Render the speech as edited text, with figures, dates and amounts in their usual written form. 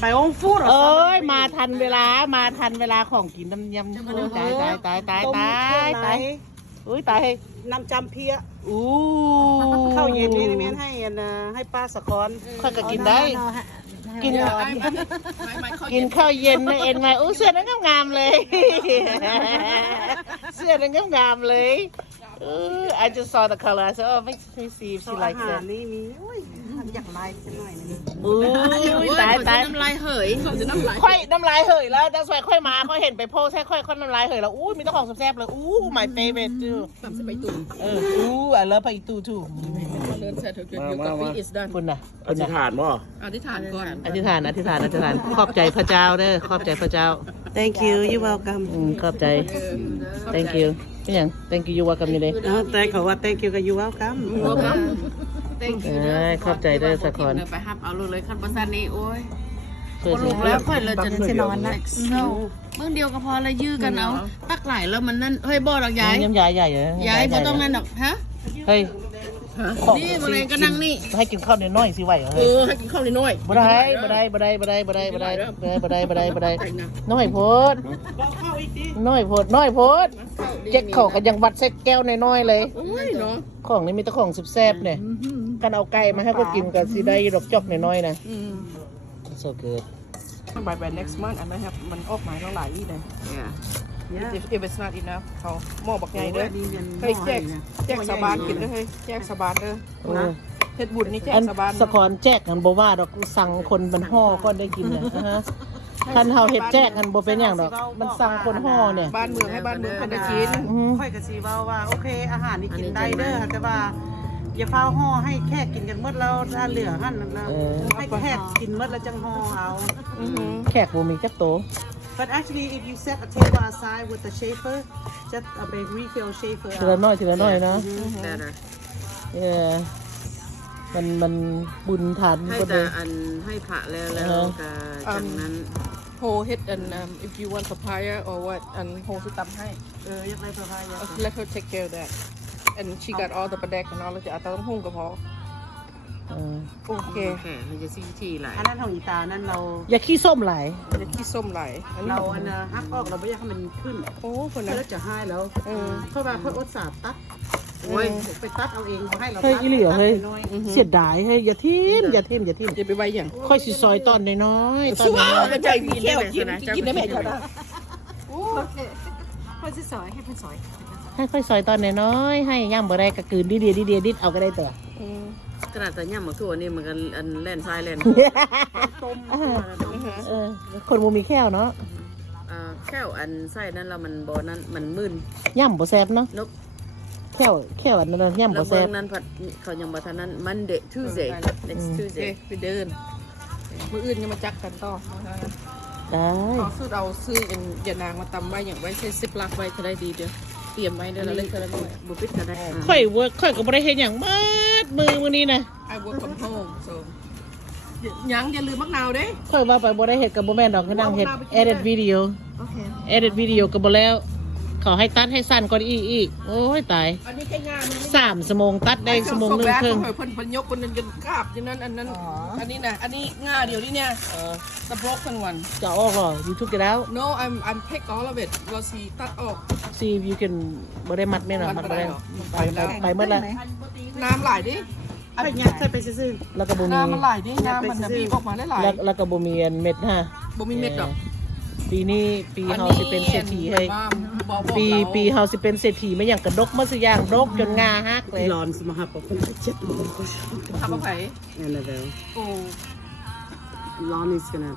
ไปองฟูด เอ้ยมาทันเวลาของกินน้ำยำตายอุ้ยตายน้ำจำเพี้ย อู้ ข้าวเย็นนี่แม่ให้ป้าสะคอนข้าก็กินได้กินข้าวเย็นนะเอ็นไงอู้เสื้อนั้นงามเลยเสื้อนั้นงามเลย I just saw the color I said oh let me see if she likes it นี่มีอยากไล่สักหน่อยนึงตายน้ำลายเหยค่อยน้ำลายเหยแล้วจะสวยค่อยมาค่อยเห็นไปโพสให้ค่อยน้ำลายเหยแล้วอู้มีเจ้าของแซ่บเลยอู้ my favorite too ไปตุ่มอู้ I love ไปตู too เดินเสร็จเดี๋ยวกาแฟ is done คุณน่ะ อธิษฐานบ่ อธิษฐานก่อน อธิษฐานขอบใจพระเจ้าเด้อขอบใจพระเจ้า Thank you you welcome ขอบใจ Thank you นี่ยัง Thank you you welcome อยู่เลย แต่เขาว่า Thank you กับ you welcome Thank you ขอบใจเด้อสักคน ไปฮับเอาเลยขั้นประสานนี้โอ้ยคนลุกแล้วค่อยเลยจะนอนนะเมื่อเดียวก็พอเลยยื้อกันเอาตักไหลแล้วมันนั่นเฮ้ยบ่ดอกยาย ยำใหญ่เลย ยายบ่ต้องนั่นดอกฮะ เฮ้ย นี่มาเลยก็นั่งนี่ ให้กินข้าวน้อยๆสิไหวเหรอ ให้กินข้าวน้อย บ่ได้น้อยโพดน้อยโพดเจ๊กของกันยังวัดใส่แก้วน้อยๆเลยของนี่มีแต่ของแซ่บๆเนี่ยกันเอาไก่มาให้ก็กินกันสิได้ดอกจอกน้อยๆนะ so good by next month อันนั้นครับมันออกมาต้องหลายอีกเลย if it's not enough เขาหม้อบักใหญ่เด้อเฮ้ยแจกสาบานกินเด้อเฮ้ยแจกสาบานเด้อเฮ็ดบุญนี่แจกสาบาน สะคอนแจกกันบ่ว่าดอกสั่งคนมันห่อก็ได้กินเนี่ยนะฮะคันเฮาเฮ็ดแจกกันบ่เป็นอย่างดอกมันสั่งคนห่อเนี่ยบ้านเมืองให้บ้านเมืองคันได้กินค่อยกะสิว่าโอเคอาหารนี่กินได้เด้อแต่ว่าอย่าเฝ้าห่อให้แค่กินกันหมดแล้วถ้าเหลือหั่นแล้วให้แค่กินหมดแล้วจังห่อเอา แขกบ่มีจักโต But actually if you set a table aside with the shafer just a big refill shafer ทีละน้อยเนาะมันบุญทาน ให้แต่อันให้พระแล้วก็จากนั้นโฮเฮ็ดอัน if you want papaya or what อันโฮสิตำให้อยากได้ปลาพายา let her take care of that and she got all the ปลาแดกand all แล้วจะเอาต้มหุ่งก็พอโอเคมันจะซีทีหลายอันนั้นของอีตานั่นเรา อย่าขี้ส้มหลาย อย่าขี้ส้มไหลเราฮักออกเราไม่อยากให้มันขึ้นโอ้คนนั้ แล้ น วจะให้แล้วเพราะว่าเพื่ออดสาบตัดไปตัดเอาเองให้เรา เฮ้ยอีเหลียวเฮ้ยเสียดายเฮ้ยอย่าทิ่มอย่าไปไว้อย่างค่อยสิซอยตอนน้อยตอนน้อย ใจมีแก้วกินได้แม่จ้ะนะโอเคค่อยซอยให้เพิ่นซอยให้ค่อยซอยตอนน้อยให้ย่างบ่ได้ก็คืนดิเอาก็ได้ตัวขนาดแต่ย่ำหมักถั่วนี่มันกันอันแล่นทรายแล่นต้มคนบ่มีแค้วเนาะแค่อันไส้นั้นเรามันบ่นั้นมันมึนย่ำบ่แซ่บเนาะแค่อันนั้นย่ำบ่แซ่บนั้นผัดเขายังบ่ทันนั้น Monday Tuesday next Tuesday ไปเดินมื้ออื่นยังมาจักกันต่อได้เอาซื้ออย่านางมาตำไว้อย่างไว้ใช้ซิปลักไว้จะได้ดีเด้อเตรียมไว้เด้อเราเล่นกันแล้วด้วยบุปิดกันได้ค่อยก็บ่ได้เฮ็ดหยังมืดมือมื้อนี้นะ I work from home so อย่าลืมมะนาวเด้ค่อยว่าไปบ่ได้เฮ็ดกับบ่แม่นดอกก็นั่งเฮ็ด edit video โอเค edit video ก็บ่แล้วขอให้ตัดให้สั้นกว่านี้อีกโอ้ยตายอันนี้แค่งาน3 ชั่วโมงตัดได้ชั่วโมงนึงครึ่งเพิ่นยกคนนึงกันกราบอย่างนั้นอันนั้นอันนี้นะอันนี้ง่าเดี๋ยวนี้เนี่ยสะโพกทั้งวันจะออกเหรอ you took it out no I'm pick all of it เราสีตัดออก see if you can บ่ได้มัดแม่นมัดบ่ได้ไปหมดแล้วน้ำไหลดิไอ้เนี่ยใส่ไปซื่อแล้วก็บ่มีน้ำมันไหลดิน้ำมันบีบออกมาได้หลายแล้วก็บ่มีเม็ดฮะบ่มีเม็ดดอกปีเฮาสิเป็นเศรษฐีให้ปีเฮาสิเป็นเศรษฐีไม่อย่างกระดกมาสิอย่างดกจนงาฮักเลยร้อนสมหับคนเจ็บมือทำอะไรนั่นแหละโอ้ร้อน is gonna